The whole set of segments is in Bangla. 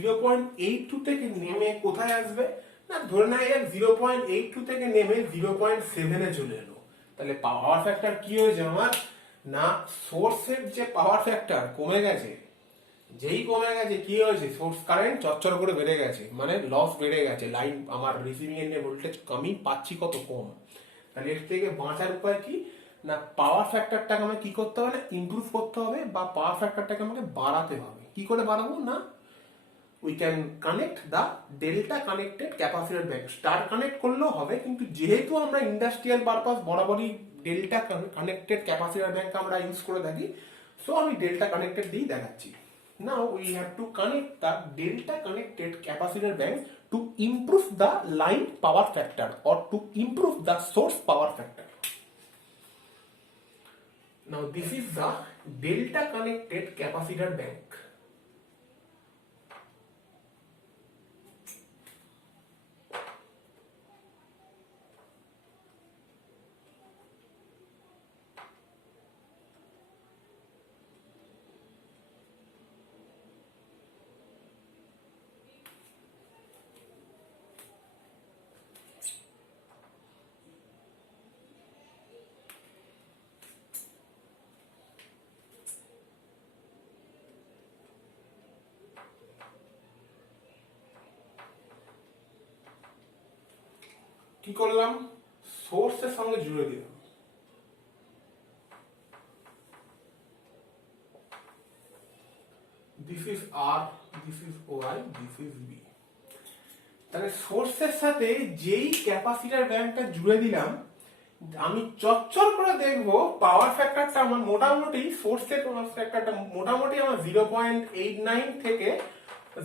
0.82 থেকে নেমে কোথায় আসবে না, ধরে নেওয়া যাক 0.82 থেকে নেমে 0.7 এ চলে এলো। তাহলে পাওয়ার ফ্যাক্টর কি হয়েছে আমার না, সোর্সের যে পাওয়ার ফ্যাক্টর কমে গেছে, যেই কমে গেছে কি হয়েছে, সোর্স কারেন্ট চচ্চর করে বেড়ে গেছে, মানে লস বেড়ে গেছে, লাইন আমার রিসিভিং এন্ডে ভোল্টেজ কমই পাচ্ছি, কত কম। তাহলে এর থেকে বাঁচার উপায় কি না, পাওয়ার ফ্যাক্টরটাকে আমাকে কি করতে হবে না, ইমপ্রুভ করতে হবে, বা পাওয়ার ফ্যাক্টরটাকে আমাকে বাড়াতে হবে। কি করে বাড়াবো না, we can connect the delta connected capacitor bank. Star connect করলেও হবে, কিন্তু যেহেতু আমরা ইন্ডাস্ট্রিয়াল পারপাস বরাবরই ডেল্টা কানেক্টেড ক্যাপাসিটর ব্যাংক আমরা ইউজ করে থাকি, সো আমি ডেল্টা কানেক্টেড দিয়েই দেখাচ্ছি। Now we have to connect the delta connected capacitor bank to improve the line power factor or to improve the source power factor. Now this is the delta connected capacitor bank. কি করলাম, সোর্সের সঙ্গে জুড়ে দিলাম। This is R, this is Y, this is B. তাহলে সোর্সের সাথে যেই ক্যাপাসিটর ব্যাংকটা জুড়ে দিলাম, আমি চচ্চর করে দেখবো পাওয়ার ফ্যাক্টরটা আমার মোটামুটি, সোর্সের পাওয়ার ফ্যাক্টরটা মোটামুটি আমার 0.89 থেকে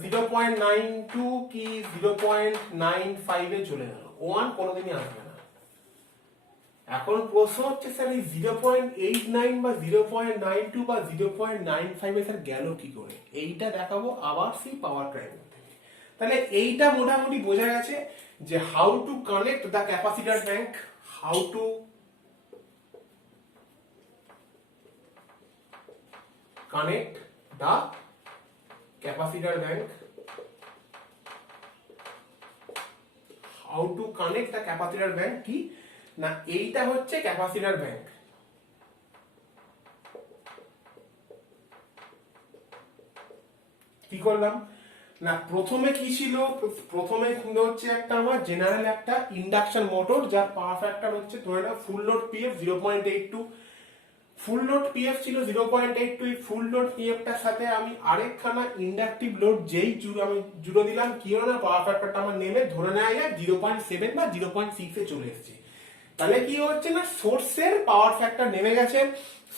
0.92 কি 0.95 এ চলে গেল, 1 কোনোদিনই আসবে না। এখন প্রশ্ন হচ্ছে স্যার এই 0.89 বা 0.92 বা 0.95 এ স্যার গেল কি করে, এইটা দেখাবো আবার সেই পাওয়ার ট্রায়াঙ্গেল থেকে। তাহলে এইটা মোটামুটি বোঝা গেছে যে how to connect the capacitor bank, how to connect the capacitor bank, how to connect the capacitor bank কি না, এইটা হচ্ছে ক্যাপাসিটর ব্যাংক। কি করলাম না, প্রথমে কি ছিল, প্রথমে হচ্ছে একটা আমার জেনারেল একটা ইন্ডাকশন মোটর, যার পাওয়ার ফ্যাক্টর হচ্ছে ধরে নাও full load PF 0.82, full load PF ছিল 0.82। ফুল লোড পিএফটার সাথে আমি আরেকখানা ইন্ডাকটিভ লোড যেই আমি জুড়ে দিলাম, কি হলো না, পাওয়ার ফ্যাক্টরটা আমার নেমে ধরে নেওয়া যায় 0.7 বা 0.6 এ চলে এসেছে। তাহলে কি হচ্ছে না, সোর্সের পাওয়ার ফ্যাক্টর নেমে গেছে।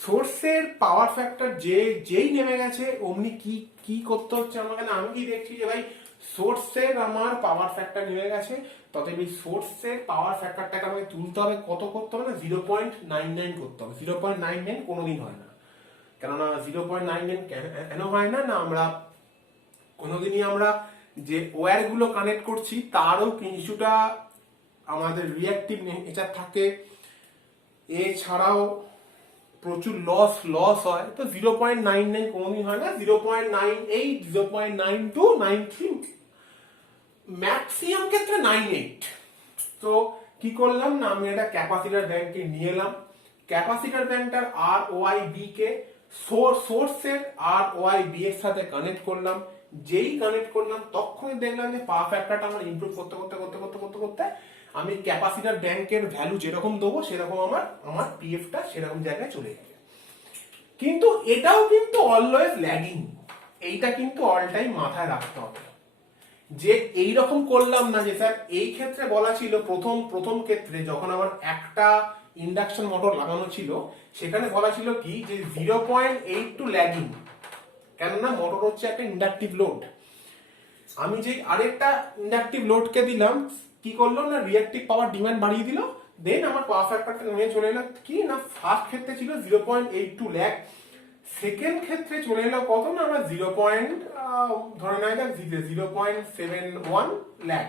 সোর্সের পাওয়ার ফ্যাক্টর যেই নেমে গেছে অমনি কি কি করতে হচ্ছে আমাকে না, আমি কি দেখছি যে ভাই সোর্সের আমার পাওয়ার ফ্যাক্টর নেমে গেছে, তবে এই সোর্সের পাওয়ার ফ্যাক্টরটাকে আমাকে তুলতে হবে, কত করতে হবে না, 0.99 করতে হবে। 0.99 কোনোদিন হয় না, কেননা 0.99 কেন হয় না, না আমরা কোনোদিনই আমরা যে ওয়্যার গুলো কানেক্ট করছি তারও কিছুটা আমাদের রিঅ্যাক্টিভ নেচার থাকে, এছাড়াও প্রচুর লস হয়। তো 0.99 কোনোদিন হয় না, 0.98, 0.92, 93, ম্যাক্সিমাম ক্ষেত্রে 98। তো কি করলাম না, আমি একটা ক্যাপাসিটর ব্যাংকে নিয়ে এলাম, ক্যাপাসিটর ব্যাংকটার আর ওয়াই বি কে সোর্সের আর ওয়াই বি এর সাথে কানেক্ট করলাম। যেই কানেক্ট করলাম তখনই দেখলাম যে পাওয়ার ফ্যাক্টরটা আমার ইমপ্রুভ করতে করতে করতে করতে করতে করতে আমি ক্যাপাসিটর ব্যাংকের ভ্যালু যেরকম দেবো সেরকম আমার পিএফটা সেরকম জায়গায় চলে যাবে। কিন্তু এটাও কিন্তু অলওয়েজ ল্যাগিং, এইটা কিন্তু অল টাইম মাথায় রাখতে হবে যে এইরকম করলাম না যে স্যার এই ক্ষেত্রে বলা ছিল প্রথম ক্ষেত্রে যখন আমার একটা ইন্ডাকশন মোটর লাগানো ছিল সেখানে বলা ছিল কি যে 0.82 ল্যাগিং, কেননা মোটর হচ্ছে একটা ইন্ডাকটিভ লোড। আমি যে আরেকটা ইন্ডাকটিভ লোডকে দিলাম কি করলো না, রিঅ্যাক্টিভ পাওয়ার ডিমান্ড বাড়িয়ে দিল, দেন আমার পাওয়ার ফ্যাক্টরটা নেমে চলে এলো কি না, ফার্স্ট ক্ষেত্রে ছিল 0.82 ল্যাগ, সেকেন্ড ক্ষেত্রে চলে এলো কত না, আমরা ধরে নেওয়া যাক 0.71 ল্যাগ।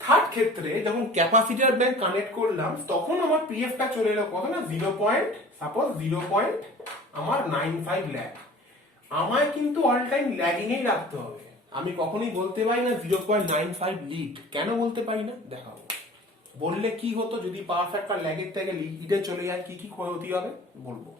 থার্ড ক্ষেত্রে যখন ক্যাপাসিটর ব্যাংক কানেক্ট করলাম তখন আমার পিএফটা চলে এলো কত না, 0.95 ল্যাগ। আমায় কিন্তু অল টাইম ল্যাগিংয়েই রাখতে হবে। আমি কখনোই বলতে পারি না 0.95 লিড। কেন বলতে পারি না দেখাবো। বললে কি হতো যদি পাওয়ার ফ্যাক্টর ল্যাগের থেকে লিডে চলে যায়, কি কি ক্ষতি হবে বলবো।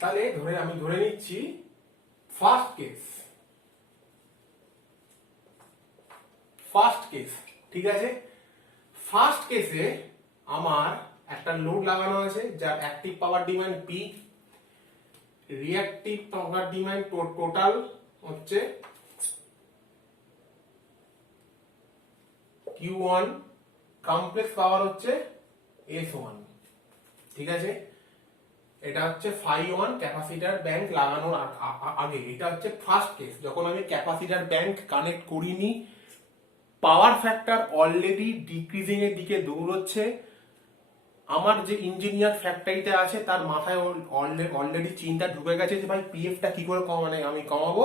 তাহলে আমি ধরে নিচ্ছি ফার্স্ট কেস, ঠিক আছে। ফার্স্ট কেসে আমার একটা লোড লাগানো আছে যার active power demand P, reactive power demand total হচ্ছে Q1, কমপ্লেক্স পাওয়ার হচ্ছে S1, ঠিক আছে। এটা হচ্ছে φ1 ক্যাপাসিটর ব্যাংক লাগানোর আগে। এটা হচ্ছে ফার্স্ট কেস, যখন আমি ক্যাপাসিটর ব্যাংক কানেক্ট করিনি, পাওয়ার ফ্যাক্টর অলরেডি ডিক্রিজিং এর দিকে দৌড়চ্ছে। আমার যে ইঞ্জিনিয়ার ফ্যাক্টরিতে আছে তার মাথায় অলরেডি চিন্তা ঢুকে গেছে যে ভাই পিএফটা কি করে আমি কমাবো,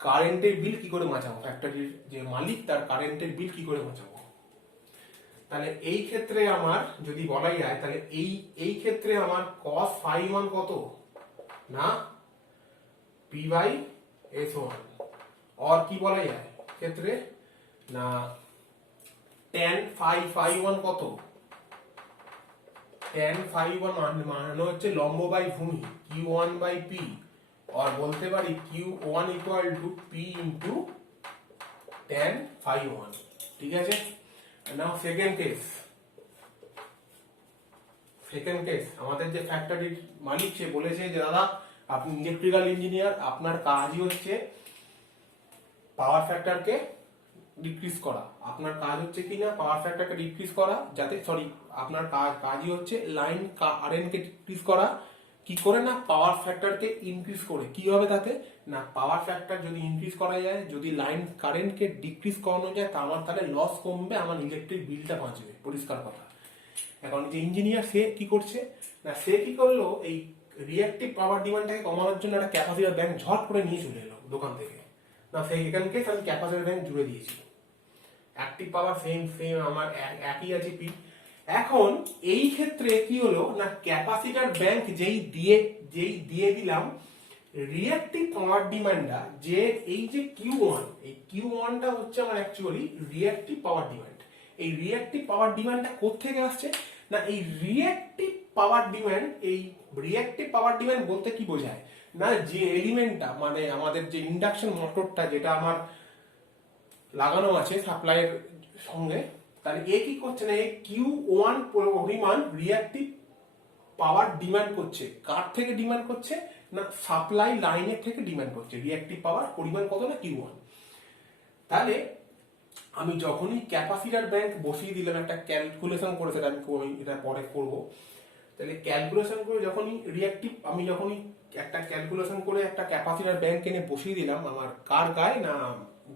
কারেন্টের বিল কি করে বাঁচাবো, ফ্যাক্টরির যে মালিক তার কারেন্টের বিল কি করে বাঁচাবো। তাহলে এই ক্ষেত্রে আমার যদি বলাই যায়, তাহলে এই ক্ষেত্রে আমার cos φ1 কত না P/S1, और কি বলা যায় ক্ষেত্রে না tan φ1 কত, tan φ1 মানে হচ্ছে লম্ব বাই ভূমি Q1/P, और বলতে পারি Q1 = P × tan φ1, ঠিক আছে। নাও সেকেন্ড কেস, আমাদের যে ফ্যাক্টরির মালিক সে বলেছে যে দাদা আপনি ইলেকট্রিক্যাল ইঞ্জিনিয়ার, আপনার কাজই হচ্ছে পাওয়ার ফ্যাক্টরকে ডিক্রিজ করা। আপনার কাজ হচ্ছে কি না পাওয়ার ফ্যাক্টরকে ডিক্রিজ করা, যাতে আপনার কাজই হচ্ছে লাইন কারেন্টকে ডিক্রিজ করা। কি করে না পাওয়ার ফ্যাক্টরকে ইনক্রিজ করে। কি হবে তাতে না পাওয়ার ফ্যাক্টর যদি ইনক্রিজ করা যায়, যদি লাইন কারেন্টকে ডিক্রিজ করানো যায়, তা আমার তাহলে লস কমবে, আমার ইলেকট্রিক বিলটা বাঁচবে, পরিষ্কার কথা। এখন যে ইঞ্জিনিয়ার সে কি করছে না, সে কি করলো এই রিঅ্যাক্টিভ পাওয়ার ডিমান্ডটাকে কমানোর জন্য একটা ক্যাপাসিটর ব্যাংক ঝট করে নিয়ে চলে এলো দোকান থেকে। না সেই এখানকে আমি ক্যাপাসিটর ব্যাংক জুড়ে দিয়েছি, অ্যাক্টিভ পাওয়ার সেম আমার একই আছে P। এখন এই ক্ষেত্রে কি হলো না ক্যাপাসিটর ব্যাংক যেই দিয়ে দিলাম রিঅ্যাক্টিভ পাওয়ার ডিমান্ডটা, যে এই যে Q1, এই Q1টা হচ্ছে আমার অ্যাকচুয়ালি রিঅ্যাক্টিভ পাওয়ার ডিমান্ড। এই রিঅ্যাক্টিভ পাওয়ার ডিমান্ডটা কোত্থেকে আসছে না এই রিঅ্যাক্টিভ পাওয়ার ডিমান্ড বলতে কি বোঝায় না, যে এলিমেন্টটা মানে আমাদের যে ইন্ডাকশন মোটরটা যেটা আমার লাগানো আছে সাপ্লাইয়ের সঙ্গে, তাহলে এ কি করছে না Q1 পরিমাণ রিঅ্যাক্টিভ পাওয়ার ডিমান্ড করছে। কার থেকে ডিমান্ড করছে না সাপ্লাই লাইনের থেকে ডিমান্ড করছে। রিঅ্যাক্টিভ পাওয়ার পরিমাণ কত না Q1। তাহলে আমি যখনই ক্যাপাসিটর ব্যাংক বসিয়ে দিলাম, একটা ক্যালকুলেশন করে, সেটা আমি এটা পরে করবো। তাহলে ক্যালকুলেশন করে আমি যখনই একটা ক্যালকুলেশন করে একটা ক্যাপাসিটর ব্যাংক এনে বসিয়ে দিলাম, আমার কার গায়ে না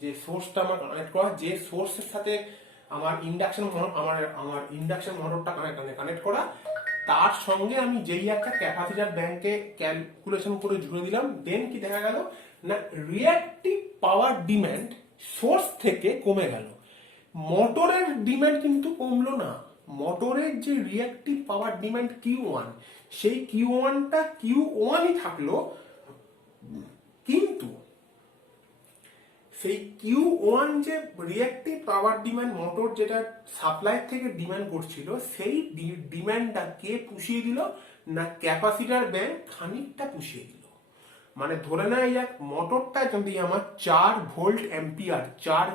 যে সোর্সটা আমার কানেক্ট করা, যে সোর্সের সাথে আমার ইন্ডাকশন মোটরটা কানেক্ট করা, তার সঙ্গে আমি যেই একটা ক্যাপাসিটর ব্যাংকে ক্যালকুলেশন করে জুড়ে দিলাম, দেন কি দেখা গেল না রিঅ্যাক্টিভ পাওয়ার ডিমান্ড সোর্স থেকে কমে গেল। মোটরের ডিমান্ড কিন্তু কমলো না। মোটরের যে রিঅ্যাক্টিভ পাওয়ার ডিমান্ড Q1, সেই Q1টা Q1ই থাকলো, কিন্তু সেই Q1 যে রিঅ্যাক্টিভ পাওয়ার ডিমান্ড মোটর যেটা সাপ্লাই থেকে ডিমান্ড করছিল, সেই ডিমান্ডটা কে পুষিয়ে দিল? না ক্যাপাসিটর ব্যাংক খানিকটা পুষিয়ে দিল। মানে ধরে নেওয়া যাক মোটরটা যদি আমার 4 ভোল্ট অ্যাম্পিয়ার 4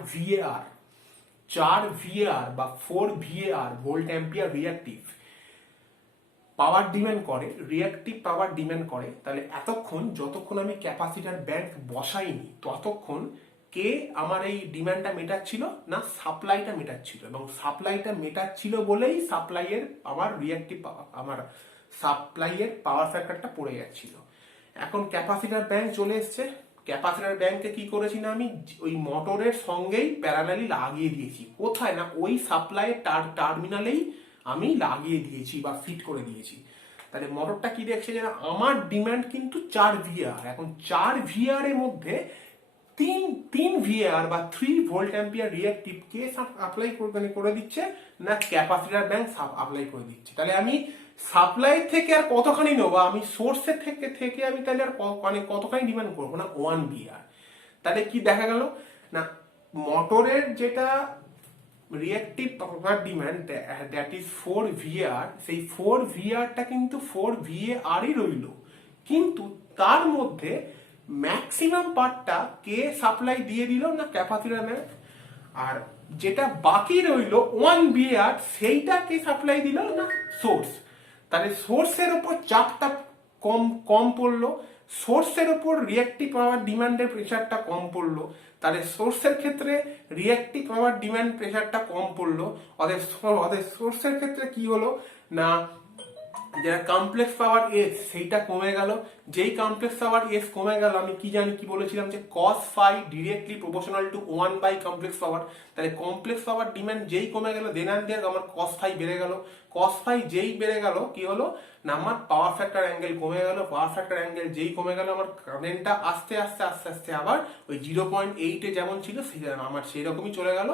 ভিএআর বা 4 VAR volt ampere reactive power demand করে, রিঅ্যাক্টিভ পাওয়ার ডিমান্ড করে, তাহলে এতক্ষণ যতক্ষণ আমি ক্যাপাসিটর ব্যাংক বসাইনি ততক্ষণ কে আমার এই ডিমান্ডটা মেটাচ্ছিল? না সাপ্লাইটা মেটাচ্ছিল। এবং সাপ্লাইটা মেটাচ্ছিল বলেই সাপ্লাইয়ের আমার রিঅ্যাক্টিভ আমার সাপ্লাইয়ের পাওয়ার ফ্যাক্টরটা পড়ে যাচ্ছিল। এখন ক্যাপাসিটর ব্যাংক চলে এসছে। ক্যাপাসিটর ব্যাংকে কি করেছি না আমি ওই মোটরের সঙ্গেই প্যারালালি লাগিয়ে দিয়েছি। কোথায়? না ওই সাপ্লাইয়ের টার্মিনালেই আমি লাগিয়ে দিয়েছি বা ফিট করে দিয়েছি। তাহলে মোটরটা কি দেখছে যে আমার ডিমান্ড কিন্তু 4 ভিএআর। এখন 4 ভিএআর এর মধ্যে তিন ভিএআর বা 3 ভোল্ট অ্যাম্পিয়ার রিঅ্যাক্টিভ কে অ্যাপ্লাই করে দিচ্ছে? না ক্যাপাসিটর ব্যাংক অ্যাপ্লাই করে দিচ্ছে। তাহলে আমি সাপ্লাই থেকে আর কতখানি নেবো? আমি সোর্সের থেকে আমি তাহলে আর মানে কতখানি ডিমান্ড করবো? না 1 ভিএআর। তাহলে কি দেখা গেল না মোটরের যেটা reactive power demand that is 4 VAR, সেই 4 ভিএআরটা কিন্তু 4 ভিএআরই রইল, কিন্তু তার মধ্যে ম্যাক্সিমাম পার্টটা কে সাপ্লাই দিয়ে দিল? না ক্যাপাসিটর ব্যাংক। আর যেটা বাকি রইল 1 ভিএআর সেইটা কে সাপ্লাই দিল? না সোর্স। তাহলে সোর্সের উপর চাপটা কম পড়লো, সোর্সের উপর রিঅ্যাক্টিভ পাওয়ার ডিমান্ডের প্রেশারটা কম পড়লো। তাহলে সোর্সের ক্ষেত্রে রিঅ্যাক্টিভ পাওয়ার ডিমান্ড প্রেশারটা কম পড়লো। ওদের সোর্সের ক্ষেত্রে কি হলো না যেটা কমপ্লেক্স পাওয়ার এস সেইটা কমে গেল। যেই কমপ্লেক্স পাওয়ার এস কমে গেল, আমি কি জানি কি বলেছিলাম যে cos phi directly proportional to 1 by complex power. তাহলে কমপ্লেক্স পাওয়ার ডিমান্ড যেই কমে গেল দেন অ্যান্ড দেয়ার আমার cos phi বেড়ে গেল। cos phi যেই বেড়ে গেল কি হলো না আমার পাওয়ার ফ্যাক্টর অ্যাঙ্গেল কমে গেল। পাওয়ার ফ্যাক্টর অ্যাঙ্গেল যেই কমে গেল আমার কারেন্টটা আস্তে আস্তে আবার ওই 0.8 এ যেমন ছিল আমার সেই রকমই চলে গেল।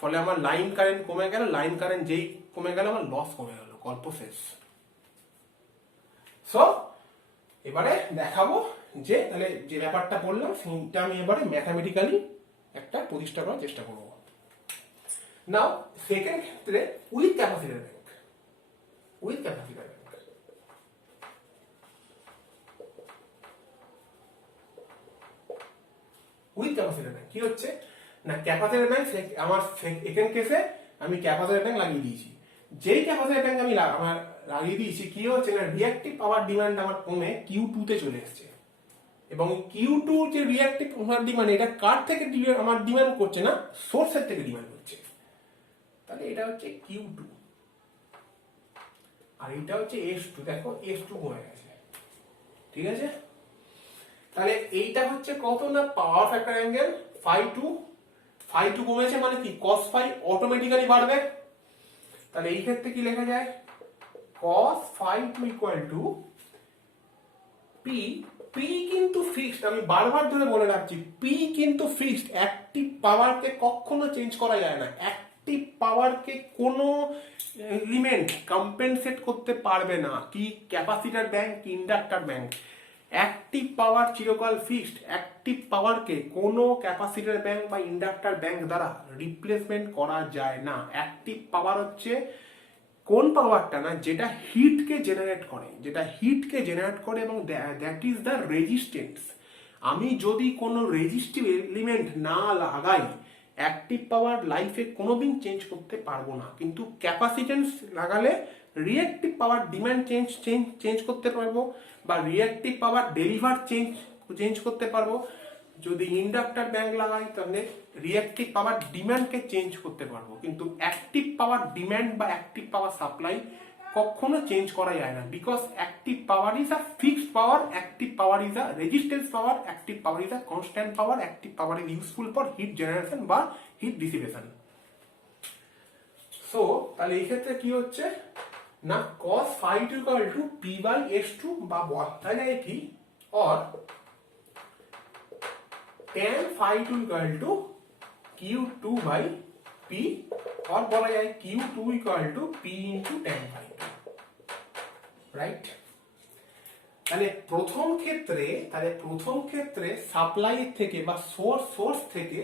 ফলে আমার লাইন কারেন্ট কমে গেল। লাইন কারেন্ট যেই কমে গেল আমার লস কমে গেল। গল্প শেষ। সো এবারে দেখাবো যে তাহলে যে ব্যাপারটা বললাম সেটা আমি এবারে ম্যাথামেটিক্যালি একটা প্রতিষ্ঠা করার চেষ্টা করব। নাও সেকেন্ড ক্ষেত্রে with capacitor bank. With capacitor bank কি হচ্ছে না ক্যাপাসিটর ব্যাংক আমার সেকেন্ড কেসে আমি ক্যাপাসিটর ব্যাংক লাগিয়ে দিয়েছি। যেই ক্যাপাসিটর ব্যাংক আমি আমার লাগিয়ে দিয়েছি কি হচ্ছে না রিঅ্যাক্টিভ পাওয়ার ডিমান্ড আমার কমে Q2 তে চলে এসেছে। এবং Q2 যে রিঅ্যাক্টিভ পাওয়ার ডিমান্ড এটা কার থেকে আমার ডিমান্ড করছে? না সোর্সের থেকে ডিমান্ড করছে। তাহলে এটা হচ্ছে Q2 আর এটা হচ্ছে S2। দেখো S2 কমে গেছে, ঠিক আছে। তাহলে এইটা হচ্ছে কত না পাওয়ার ফ্যাক্টর অ্যাঙ্গেল phi2 কমেছে মানে কি cos phi অটোমেটিক্যালি বাড়বে। তাহলে এই ক্ষেত্রে কি লেখা যায় cos phi2 equal to P কিন্তু ফিক্সড। আমি বারবার ধরে বলে রাখছি P কিন্তু ফিক্সড। অ্যাক্টিভ পাওয়ারকে কখনো চেঞ্জ করা যায় না। অ্যাক্টিভ পাওয়ারকে কোনো এলিমেন্ট কম্পেনসেট করতে পারবে না, কি ক্যাপাসিটর ব্যাংক কি ইন্ডাক্টর ব্যাংক। অ্যাক্টিভ পাওয়ার চিরকাল ফিক্সড। অ্যাক্টিভ পাওয়ারকে কোনো ক্যাপাসিটর ব্যাংক বা ইন্ডাক্টর ব্যাংক দ্বারা রিপ্লেসমেন্ট করা যায় না। অ্যাক্টিভ পাওয়ার হচ্ছে কোন পাওয়ারটা না যেটা হিটকে জেনারেট করে এবং দ্যাট ইজ দ্য রেজিস্ট্যান্স। আমি যদি কোনো রেজিস্টিভ এলিমেন্ট না লাগাই অ্যাক্টিভ পাওয়ার লাইফে কোনোদিন চেঞ্জ করতে পারবো না। কিন্তু ক্যাপাসিটেন্স লাগালে রিঅ্যাক্টিভ পাওয়ার ডিমান্ড চেঞ্জ করতে পারবো বা রিঅ্যাক্টিভ পাওয়ার ডেলিভার চেঞ্জ করতে পারবো। যদি ইন্ডাক্টর ব্যাংক লাগাই তাহলে রিঅ্যাক্টিভ পাওয়ার ডিমান্ডকে চেঞ্জ করতে পারবো। কিন্তু অ্যাক্টিভ পাওয়ার ডিমান্ড বা অ্যাক্টিভ পাওয়ার সাপ্লাই কখনো চেঞ্জ করা যায় না। Because active power is a fixed power, active power is a resistance power, active power is a constant power, active power is useful for heat generation বা হিট ডিসিপেশন। সো তাহলে এই ক্ষেত্রে কি হচ্ছে না cos phi2 equal to P by S2 বা বলা যায় কি or tan phi2 equal to Q2 by P और बोला जाए Q2 equal to P into tan phi2, right? তাহলে প্রথম ক্ষেত্রে সাপ্লাই থেকে বা সোর্স থেকে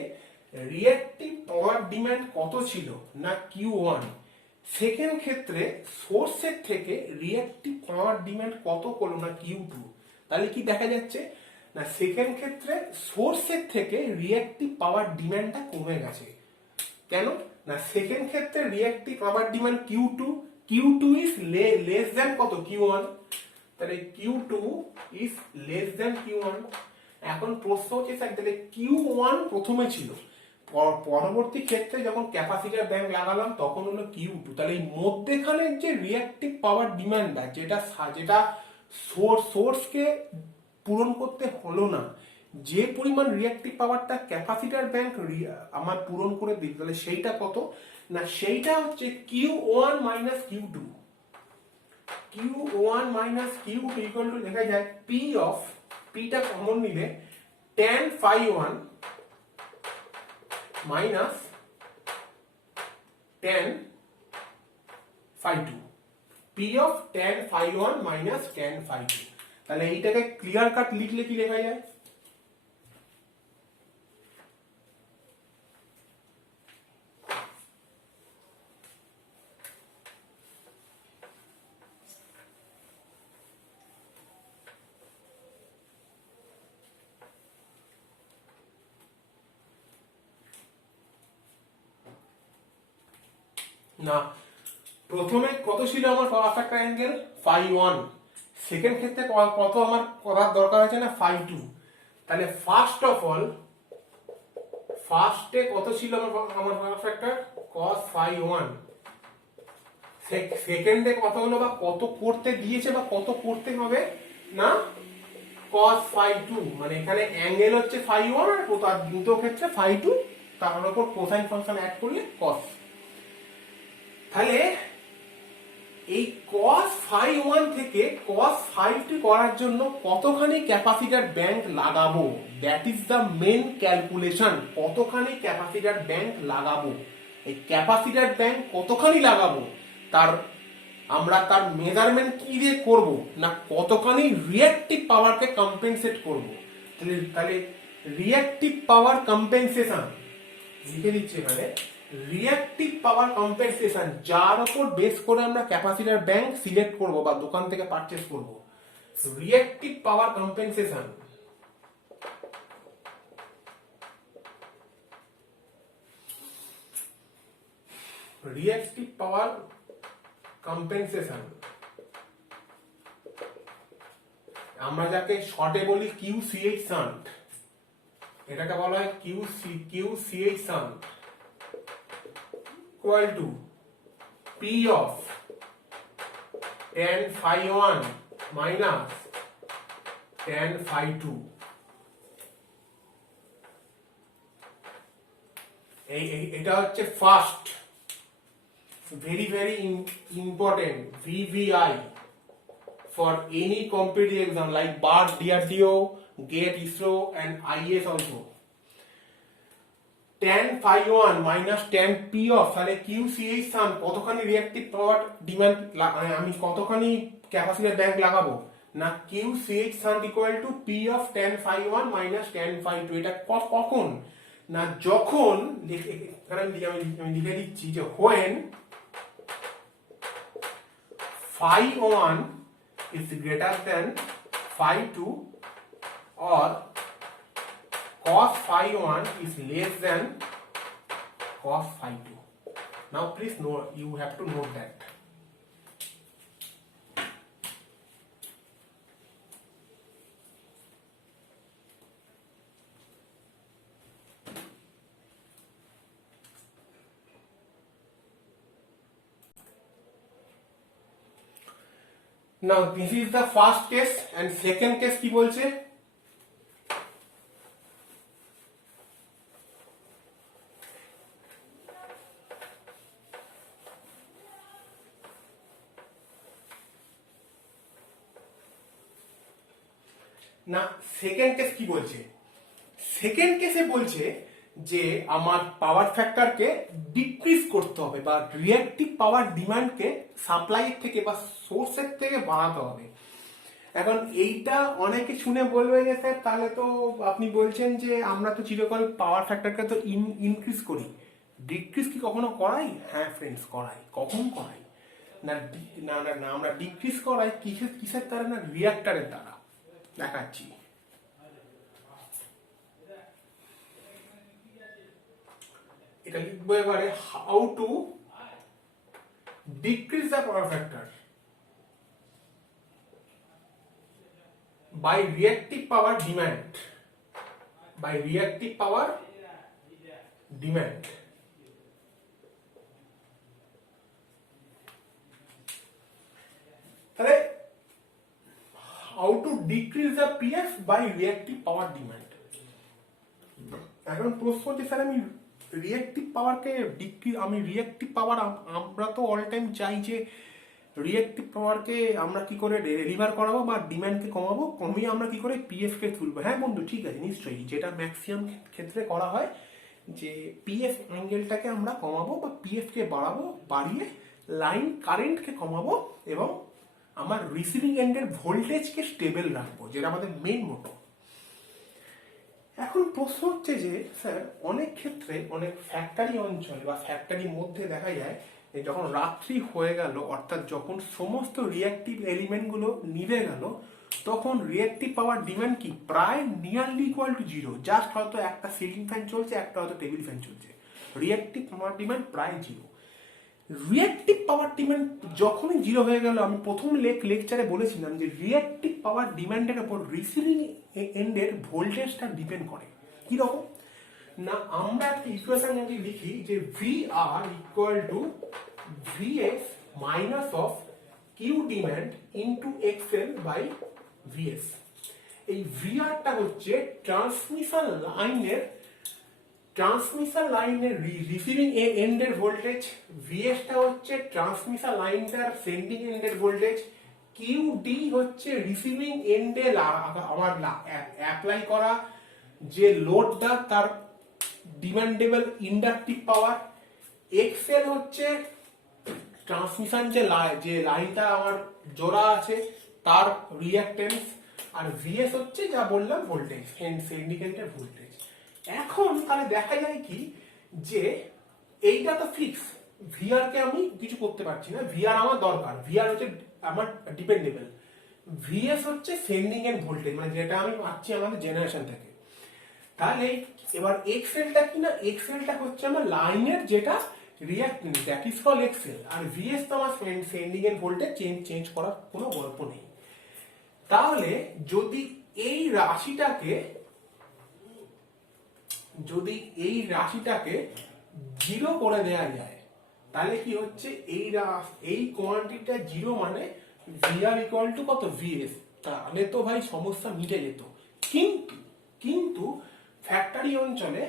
রিঅ্যাক্টিভ পাওয়ার ডিমান্ড কত ছিল না Q1। সেকেন্ড ক্ষেত্রে সোর্সের থেকে রিঅ্যাক্টিভ পাওয়ার ডিমান্ড কত করলো না Q2। তাহলে কি দেখা যাচ্ছে না সেকেন্ড ক্ষেত্রে সোর্সের থেকে রিঅ্যাক্টিভ পাওয়ার ডিমান্ডটা কমে গেছে। কেন না সেকেন্ড ক্ষেত্রে reactive power demand Q2 is less than কত Q1। তাহলে Q2 is less than Q1। এখন প্রশ্ন হচ্ছে স্যার তাহলে Q1 প্রথমে ছিল, পরবর্তী ক্ষেত্রে যখন ক্যাপাসিটর ব্যাংক লাগালাম তখন হলো Q2। তাহলে এই মধ্যেখানের যে রিঅ্যাক্টিভ পাওয়ার ডিমান্ডটা যেটা সোর্সকে পূরণ করতে হলো না, যে পরিমাণ রিঅ্যাক্টিভ পাওয়ারটা ক্যাপাসিটর ব্যাংক আমার পূরণ করে দিল, তাহলে সেইটা কত না সেইটা হচ্ছে Q1 minus Q2। Q1 minus Q2 equal to লেখা যায় Pটা কমন নিলে tan phi 1 minus tan phi 2। P of tan phi 1 minus tan phi 2। তাহলে এইটাকে ক্লিয়ার কাট লিখলে কি লেখা যায় না প্রথমে কত ছিল আমার power factor angle phi 1। Second ক্ষেত্রে কত আমার করার দরকার আছে না phi 2। তাহলে ফার্স্টে কত ছিল আমার পাওয়ার ফ্যাক্টর cos phi 1। সেকেন্ডে কত হলো বা কত করতে দিয়েছে বা কত করতে হবে না cos phi 2। মানে এখানে অ্যাঙ্গেল হচ্ছে phi 1 আর তার দুটো ক্ষেত্রে phi 2, তার উপর কোসাইন ফাংশন অ্যাড করলে cos। তাহলে এই cos phi 1 থেকে cos phi 2 করার জন্য কতখানি ক্যাপাসিটর ব্যাংক লাগাবো, that is the main calculation. কতখানি ক্যাপাসিটর ব্যাংক লাগাবো, এই ক্যাপাসিটর ব্যাংক কতখানি লাগাবো আমরা তার মেজারমেন্ট কি দিয়ে করব না কতখানি রিঅ্যাক্টিভ পাওয়ারকে কম্পেনসেট করব। তাহলে রিঅ্যাক্টিভ পাওয়ার কম্পেনসেশন লিখে দিচ্ছি এখানে, রিঅ্যাক্টিভ পাওয়ার কম্পেনসেশন যার উপর বেস করে আমরা ক্যাপাসিটর ব্যাংক সিলেক্ট করব বা দোকান থেকে পারচেজ করব। রিঅ্যাক্টিভ পাওয়ার কম্পেনসেশন আমরা যাকে শর্টে বলি QCH শান্ট, এটাকে বলা হয় QCH shunt equal to P of tan phi 1 minus tan phi 2। এটা হচ্ছে first very important VVI for any competitive exam like BART, DRDO, GATE, ISRO and IAS also। tan phi 1 minus tan P of তাহলে QCH শান্ট কতখানি রিঅ্যাক্টিভ পাওয়ার ডিমান্ড আমি কতখানি ক্যাপাসিটর ব্যাংক লাগাবো না QCH shunt equal to P of tan phi 1 minus tan phi 2। এটা কখন না যখন আমি লিখে দিচ্ছি যে when phi 1 is greater than phi 2 or cos phi 1 is less than cos phi 2। Now please note, you have to note that। Now this is the first case and second case কি বলছে না সেকেন্ড কেস কি বলছে, সেকেন্ড কেসে বলছে যে আমার পাওয়ার ফ্যাক্টরকে ডিক্রিজ করতে হবে বা রিঅ্যাক্টিভ পাওয়ার ডিমান্ডকে সাপ্লাইয়ের থেকে বা সোর্সের থেকে বাড়াতে হবে। এখন এইটা অনেকে শুনে বলবে যে স্যার তাহলে তো আপনি বলছেন যে আমরা তো চিরকাল পাওয়ার ফ্যাক্টরকে তো ইনক্রিজ করি, ডিক্রিজ কি কখনো করাই? হ্যাঁ ফ্রেন্ডস, করাই। কখন করাই? না না না না, আমরা ডিক্রিজ করাই কিসের কিসের দ্বারা? না রিয়াক্টারের দ্বারা। দেখাচ্ছি। এটা লিখবো এবারে, how to decrease the power factor by reactive power demand, by reactive power demand। তাহলে how to decrease the PF by reactive power demand। এখন প্রশ্ন হচ্ছে স্যার আমি রিয়েক্টিভ পাওয়ারকে আমি রিয়েক্টিভ পাওয়ার, আমরা তো অল টাইম চাই যে রিয়েক্টিভ পাওয়ারকে আমরা কি করে ডেলিভার করাবো বা ডিমান্ডকে কমাবো, কমিয়ে আমরা কি করে পিএফ কে তুলবো। হ্যাঁ বন্ধু, ঠিক আছে, নিশ্চয়ই, যেটা ম্যাক্সিমাম ক্ষেত্রে করা হয় যে পিএফ অ্যাঙ্গেলটাকে আমরা কমাবো বা পিএফ কে বাড়াবো, বাড়িয়ে লাইন কারেন্টকে কমাবো এবং আমার রিসিভিং এন্ডের ভোল্টেজকে স্টেবল রাখবো, যেটা আমাদের মেইন মোটো। এখন প্রশ্ন হচ্ছে যে স্যার অনেক ক্ষেত্রে অনেক ফ্যাক্টরি অঞ্চল বা ফ্যাক্টরির মধ্যে দেখা যায় যে যখন রাত্রি হয়ে গেল, অর্থাৎ যখন সমস্ত রিয়াক্টিভ এলিমেন্টগুলো নিভে গেল, তখন রিয়াক্টিভ পাওয়ার ডিমান্ড কি প্রায় nearly equal to zero. Just হয়তো একটা সিলিং ফ্যান চলছে, একটা হয়তো টেবিল ফ্যান চলছে, রিয়াক্টিভ পাওয়ার ডিমান্ড প্রায় জিরো। রিয়াক্টিভ পাওয়ার ডিমান্ড যখনই জিরো হয়ে গেল, আমি প্রথম লেকচারে বলেছিলাম যে রিয়াক্টিভ পাওয়ার ডিমান্ডের উপর রিসিভিং এন্ডের ভোল্টেজটা ডিপেন্ড করে। কি রকম না, আমরা একটা ইকুয়েশন যদি লিখি যে V R equal to VS minus of Q demand into XL by VS. এই ভিআরটা হচ্ছে ট্রান্সমিশন লাইনের রিসিভিং এন্ডের ভোল্টেজ, ভিএসটা হচ্ছে ট্রান্সমিশন লাইনটার সেন্ডিং এন্ডের ভোল্টেজ, কিউ ডি হচ্ছে রিসিভিং এন্ডে আমার অ্যাপ্লাই করা যে লোডটা তার ডিমান্ডেবল ইন্ডাকটিভ পাওয়ার, এক্সএল হচ্ছে ট্রান্সমিশন যে লাইনটা আমার জোড়া আছে তার রিঅ্যাক্টেন্স, আর ভিএস হচ্ছে যা বললাম ভোল্টেজ, সেন্ডিং এন্ডের ভোল্টেজ। এখন তাহলে দেখা যায় কি যে এইটা তো ফিক্স, ভিআর কে আমি কিছু করতে পারছি না, ভিআর আমার দরকার, ভিআর হচ্ছে আমার ডিপেন্ডেবল, ভিএস হচ্ছে সেন্ডিং এন্ড ভোল্টেজ, মানে যেটা আমি পাচ্ছি আমাদের জেনারেশন থেকে। তাহলে এবার এক্সএলটা কি না, এক্সএলটা হচ্ছে আমার লাইনের যেটা reactance, that is call XL, আর ভিএস তো আমার সেন্ডিং এন্ড ভোল্টেজ চেঞ্জ করার কোনো গল্প নেই। তাহলে যদি এই রাশিটাকে জিরো করে দেওয়া যায়, তাহলে কি হচ্ছে এই কোয়ান্টিটিটা জিরো, মানে ভিআর ইকুয়াল টু কত ভিএস, তাহলে তো ভাই সমস্যা মিটে যেত। কিন্তু ফ্যাক্টরি অঞ্চলে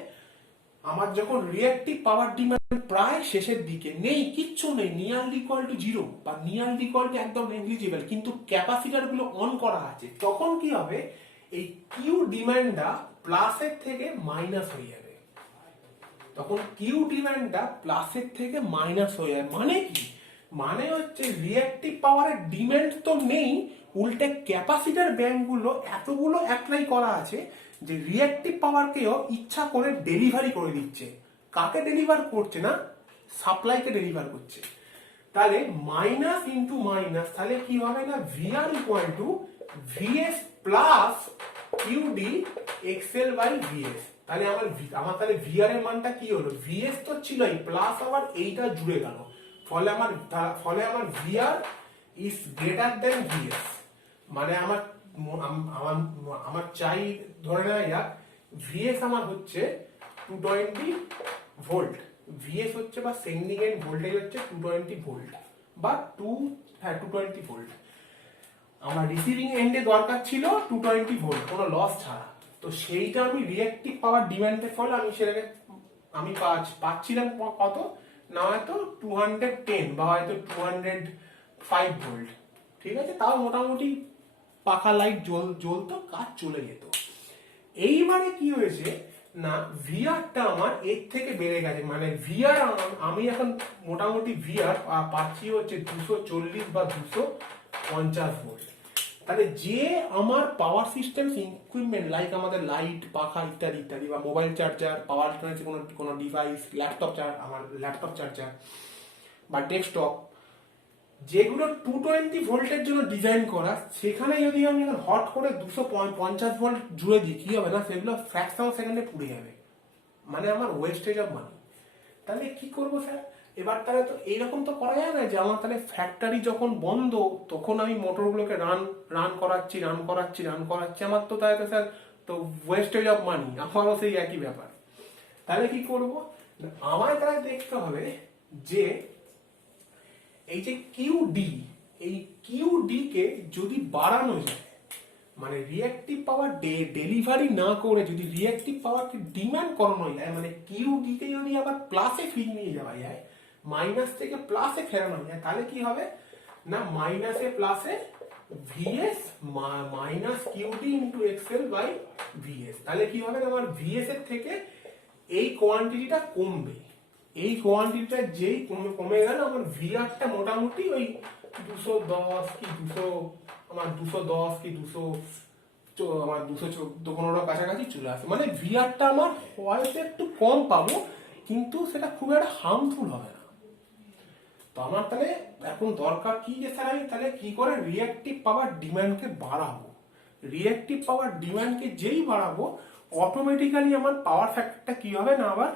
আমার যখন রিঅ্যাক্টিভ পাওয়ার ডিমান্ড প্রায় শেষের দিকে, নেই কিচ্ছু নেই, নিয়ারলি ইকুয়াল টু জিরো বা নিয়ারলি ইকুয়াল টু একদম নেগলিজিবল, কিন্তু ক্যাপাসিটর গুলো অন করা আছে, তখন কি হবে, এই কিউ ডিমান্ডটা প্লাসের থেকে মাইনাস হয়ে যাবে। তখন কিউ ডিমান্ডটা প্লাসের থেকে মাইনাস হয়ে যাবে, মানে কি, মানে হচ্ছে রিঅ্যাক্টিভ পাওয়ারের ডিমান্ড তো নেই, উল্টে ক্যাপাসিটর ব্যাংকগুলো এতগুলো অ্যাপ্লাই করা আছে যে রিঅ্যাক্টিভ পাওয়ারকেও ইচ্ছা করে ডেলিভারি করে দিচ্ছে। কাকে ডেলিভার করছে না, সাপ্লাইকে ডেলিভার করছে। তাহলে মাইনাস ইন্টু মাইনাস, তাহলে কি হবে না, VR equal to VS plus QD XL by VS. তাহলে আমার তাহলে ভিআর এর মানটা কি হলো, ভিএস তো ছিলই, প্লাস আবার এইটা জুড়ে গেল, ফলে আমার VR is greater than VS. মানে আমার চাই, ধরে নেওয়া যাক ভিএস আমার হচ্ছে 220 ভোল্ট, ভিএস হচ্ছে বা সেন্ডিং এন্ড ভোল্টেজ হচ্ছে 220 ভোল্ট বা 220 ভোল্ট, আমার রিসিভিং এন্ডে দরকার ছিল 220 ভোল্ট কোনো লস ছাড়া। তো সেইটা আমি রিঅ্যাক্টিভ পাওয়ার ডিমান্ডের ফলে আমি সেটাকে পাচ্ছিলাম কত না, হয়তো 210 বা হয়তো 205 ভোল্ট, ঠিক আছে, তাও মোটামুটি পাখা লাইট জ্বলতো, কাজ চলে যেত। এইবারে কি হয়েছে না, ভিআরটা আমার এর থেকে বেড়ে গেছে, মানে ভিআর আমি এখন মোটামুটি ভিআর পাচ্ছি হচ্ছে 240 বা 250 ভোল্ট। তাহলে যে আমার পাওয়ার সিস্টেম ইকুইপমেন্ট লাইক আমাদের লাইট, পাখা ইত্যাদি ইত্যাদি, বা মোবাইল চার্জার, পাওয়ার কোনো কোনো ডিভাইস, ল্যাপটপ আমার ল্যাপটপ চার্জার বা ডেস্কটপ, যেগুলো 220 ভোল্টের জন্য ডিজাইন করা, সেখানে যদি আমি হট করে 250 ভোল্ট জুড়ে দিই, কি হবে না, সেগুলো ফ্র্যাকশন অফ সেকেন্ডে পুড়ে যাবে, মানে আমার ওয়েস্টেজ অফ মানি। তাহলে কি করবো স্যার? এবার তাহলে তো এইরকম তো করা যায় না যে আমার তাহলে ফ্যাক্টরি যখন বন্ধ তখন আমি মোটরগুলোকে রান করাচ্ছি, আমার তো তাহলে তো স্যার তো ওয়েস্টেজ অফ মানি, আমারও সেই একই ব্যাপার। তাহলে কি করব? আমার তাহলে দেখতে হবে যে এই যে কিউডি, এই কিউডি কে যদি বাড়ানো যায়, মানে রিঅ্যাক্টিভ পাওয়ার ডেলিভারি না করে যদি রিঅ্যাক্টিভ পাওয়ারকে ডিমান্ড করানো যায়, মানে কিউডি কে যদি আবার প্লাসে ফিরিয়ে নিয়ে যাওয়া যায়, মাইনাস থেকে প্লাসে ফেরানো যায়, তাহলে কি হবে না, মাইনাসে প্লাসে VS minus QD into XL by VS. তাহলে কি হবে না, আমার ভিএস এর থেকে এই কোয়ান্টিটিটা কমবে, এই কোয়ান্টিটিটা যেই কমে গেল আমার ভিআরটা মোটামুটি ওই 210 কি 200 আমার 214-15 কাছাকাছি চলে আসে, মানে ভিআরটা আমার হয়তো একটু কম পাবো, কিন্তু সেটা খুব একটা হার্মফুল হবে না। তো আমার তাহলে এখন দরকার কি, যে স্যার আমি তাহলে কি করে রিঅ্যাক্টিভ পাওয়ার ডিমান্ডকে বাড়াবো। রিঅ্যাক্টিভ পাওয়ার ডিমান্ডকে যেই বাড়াবো, অটোমেটিক্যালি আমার পাওয়ার ফ্যাক্টরটা কি হবে না, আবার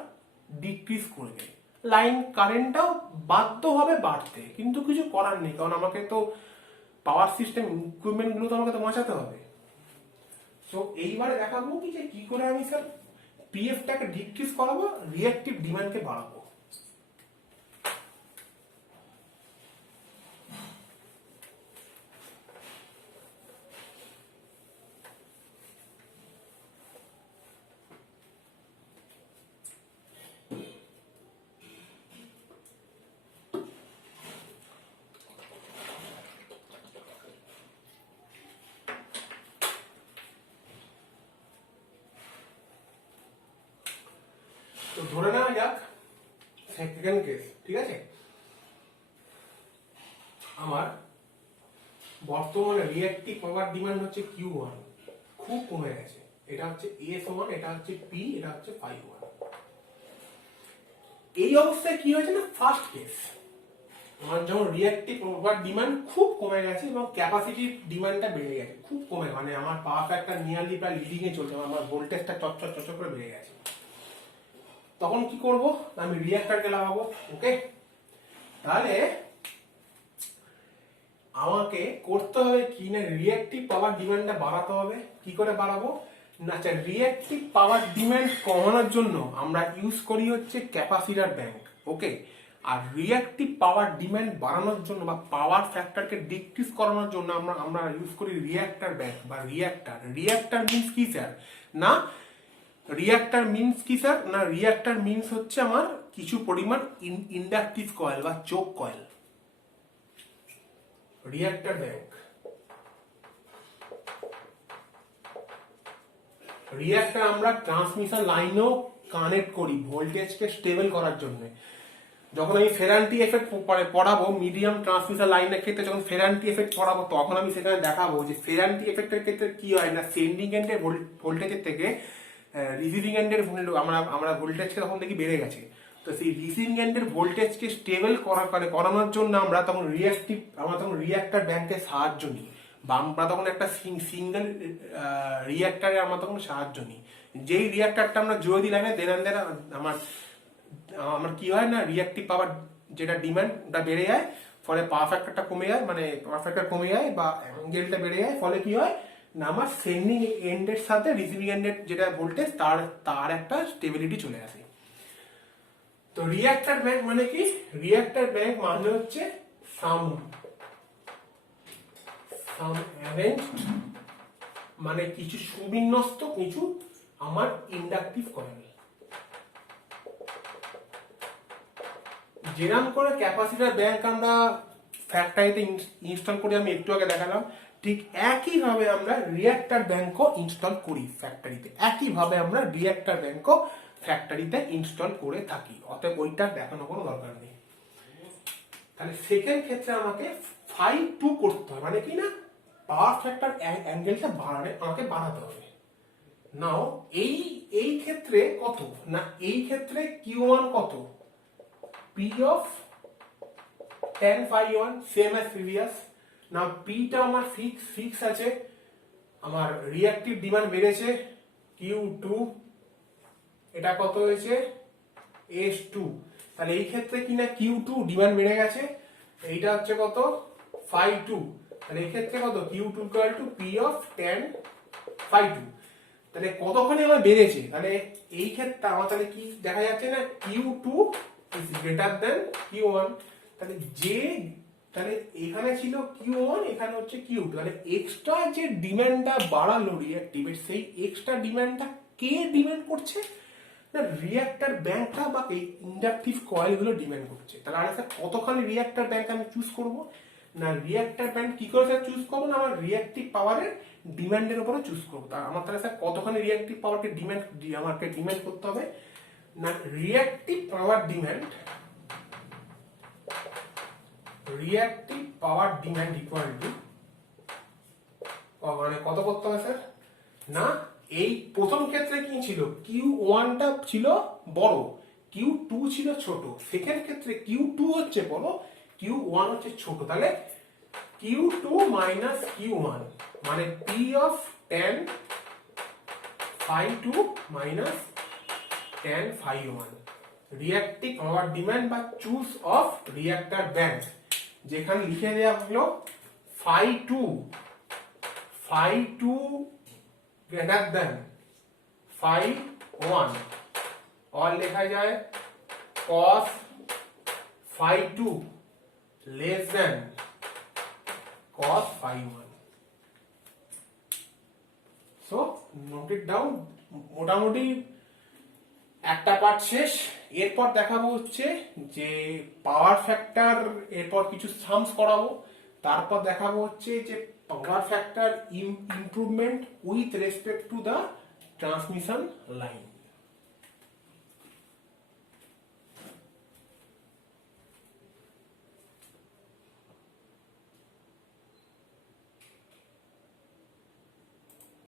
ডিক্রিজ করবে, লাইন কারেন্টটাও বাধ্য হবে বাড়তে, কিন্তু কিছু করার নেই, কারণ আমাকে তো পাওয়ার সিস্টেম ইকুইপমেন্ট গুলো তো আমাকে তো বাঁচাতে হবে। সো এইবারে দেখাবো কি যে কি করে আমি স্যার পিএফটাকে ডিক্রিজ করাবো, রিঅ্যাক্টিভ ডিমান্ডকে বাড়াবো। তো ধরে নেওয়া যাক সেকেন্ড কেস, ঠিক আছে, আমার বর্তমানে রিঅ্যাক্টিভ পাওয়ার ডিমান্ড হচ্ছে Q1, খুব কমে গেছে, এটা হচ্ছে S1, এটা হচ্ছে P, এটা হচ্ছে Phi1। এই অবস্থায় কি হয়েছে না, ফার্স্ট কেস আমার যখন রিঅ্যাক্টিভ পাওয়ার ডিমান্ড খুব কমে গেছে এবং ক্যাপাসিটির ডিমান্ডটা বেড়ে গেছে, খুব কমে, মানে আমার পাওয়ার ফ্যাক্টর নিয়ারলি প্রায় লিডিং এ চলছে, আমার ভোল্টেজটা চট করে বেড়ে গেছে। তখন কি করব, আমি রিঅ্যাক্টরকে লাগাবো। ওকে, তাহলে আমাকে করতে হবে কি না, রিঅ্যাক্টিভ পাওয়ার ডিমান্ডটা বাড়াতে হবে। কি করে বাড়াবো না, আচ্ছা, রিঅ্যাক্টিভ পাওয়ার ডিমান্ড কমানোর জন্য আমরা ইউজ করি হচ্ছে ক্যাপাসিটর ব্যাংক। ওকে, আর রিঅ্যাক্টিভ পাওয়ার ডিমান্ড বাড়ানোর জন্য বা পাওয়ার ফ্যাক্টরকে ডিক্রিজ করানোর জন্য আমরা ইউজ করি রিঅ্যাক্টর ব্যাংক বা রিঅ্যাক্টর। রিঅ্যাক্টর মিন্স কি স্যার না, রিঅ্যাক্টর মিন্স কি স্যার না, রিঅ্যাক্টর মিন্স হচ্ছে আমার কিছু পরিমাণ ইন্ডাকটিভ কয়েল বা চোক কয়েল, রিঅ্যাক্টর ব্যাংক। রিঅ্যাক্টর আমরা ট্রান্সমিশন লাইনও কানেক্ট করি ভোল্টেজকে স্টেবল করার জন্য। যখন আমি ফেরান্টি এফেক্ট পড়াবো মিডিয়াম ট্রান্সমিশন লাইনের ক্ষেত্রে, যখন ফেরান্টি এফেক্ট পড়াবো তখন আমি সেখানে দেখাবো যে ফেরান্টি এফেক্টের ক্ষেত্রে কি হয় না, সেন্ডিং এন্ডের ভোল্টেজের থেকে রিসিভিং এন্ডের আমরা ভোল্টেজকে তখন দেখি বেড়ে গেছে। তো সেই রিসিভিং এন্ডের ভোল্টেজকে স্টেবল করানোর জন্য আমরা তখন রিঅ্যাক্টর ব্যাংকের সাহায্য নিই, বা আমরা তখন একটা সিঙ্গেল রিঅ্যাক্টরে আমরা তখন সাহায্য নিই। যেই রিঅ্যাক্টরটা আমরা জুড়ে দিলাম দেন আমার কি হয় না, রিঅ্যাক্টিভ পাওয়ার যেটা ডিমান্ড ওটা বেড়ে যায়, ফলে পাওয়ার ফ্যাক্টরটা কমে যায়, মানে পাওয়ার ফ্যাক্টর কমে যায় বা অ্যাঙ্গেলটা বেড়ে যায়, ফলে কি হয় না, আমার সেন্ডিং এন্ডের সাথে রিসিভিং এন্ডের যেটা ভোল্টেজ তার একটা স্টেবিলিটি চলে আসে। তো রিঅ্যাক্টর ব্যাংক মানে কি, রিঅ্যাক্টর ব্যাংক মানে হচ্ছে সাম অ্যারেঞ্জড, মানে কিছু সুবিন্যস্ত কিছু আমার ইন্ডাকটিভ কয়েল। যেরকম করে ক্যাপাসিটর ব্যাংক আমরা ফ্যাক্টরিতে ইনস্টল করি, আমি একটু আগে দেখালাম, ঠিক একইভাবে আমরা রিঅ্যাক্টর ব্যাংকও ইনস্টল করি ফ্যাক্টরিতে, একইভাবে আমরা রিঅ্যাক্টর ব্যাংকও ফ্যাক্টরিতে ইনস্টল করে থাকি, অতএব ওইটা দেখানো কোনো দরকার নেই। তাহলে সেকেন্ড ক্ষেত্রে আমাকে Phi2 করতে হয়, মানে কি না, পাওয়ার ফ্যাক্টর অ্যাঙ্গেলটা আমাকে বাড়াতে হবে। নাও এই ক্ষেত্রে কত না, এই ক্ষেত্রে Q1 কত, P of tan phi 1 same as previous. না P টা আমার ফিক্স আছে, আমার রিঅ্যাক্টিভ ডিমান্ড বেড়েছে Q2, এটা কত হয়েছে S2, তাহলে এই ক্ষেত্রে কি না Q2 ডিমান্ড বেড়ে গেছে, এইটা হচ্ছে কত phi 2, তাহলে এই ক্ষেত্রে কত Q2 equal to P of tan phi 2, তাহলে কতখানি আমার বেড়েছে, তাহলে এই ক্ষেত্রে আমার তাহলে কি দেখা যাচ্ছে না Q2 is greater than Q1, তাহলে তাহলে এখানে ছিল Q1, এখানে হচ্ছে Q2, তাহলে এক্সট্রা যে ডিমান্ডটা বাড়ালো রিঅ্যাক্টিভের, সেই এক্সট্রা ডিমান্ডটা কে ডিমান্ড করছে না রিঅ্যাক্টর ব্যাংকটা বা এই ইন্ডাকটিভ কয়েল গুলো ডিমান্ড করছে। তাহলে আর একটা কতখানি রিঅ্যাক্টর ব্যাংক আমি চুজ করব না, রিঅ্যাক্টর ব্যাংক কি করে স্যার চুজ করবো না, আমার রিঅ্যাক্টিভ পাওয়ারের ডিমান্ডের উপরে চুজ করবো। তা আমার তাহলে স্যার কতখানি রিঅ্যাক্টিভ পাওয়ারকে আমাকে ডিমান্ড করতে হবে না, reactive power demand equal to মানে কত করতে হবে স্যার না, এই প্রথম ক্ষেত্রে কি ছিল Q1 টা ছিল বড়, Q2 ছিল ছোট, সেকেন্ড ক্ষেত্রে Q2 হচ্ছে বড়, Q1 হচ্ছে ছোট, তাহলে Q2 মাইনাস Q1 মানে P of tan phi 2 minus tan phi 1 reactive power demand বা চুজ অফ রিঅ্যাক্টর ব্যাংক, যেখানে লিখে দেওয়া হলো phi 2 greater than phi 1 और লেখা যায় cos phi 2 less than cos phi 1। so note it down, মোটামুটি একটা পার্ট শেষ। এরপর দেখাবো হচ্ছে যে পাওয়ার ফ্যাক্টর, এরপর কিছু সামস করাবো, তারপর দেখাবো হচ্ছে যে power factor improvement with respect to the transmission line.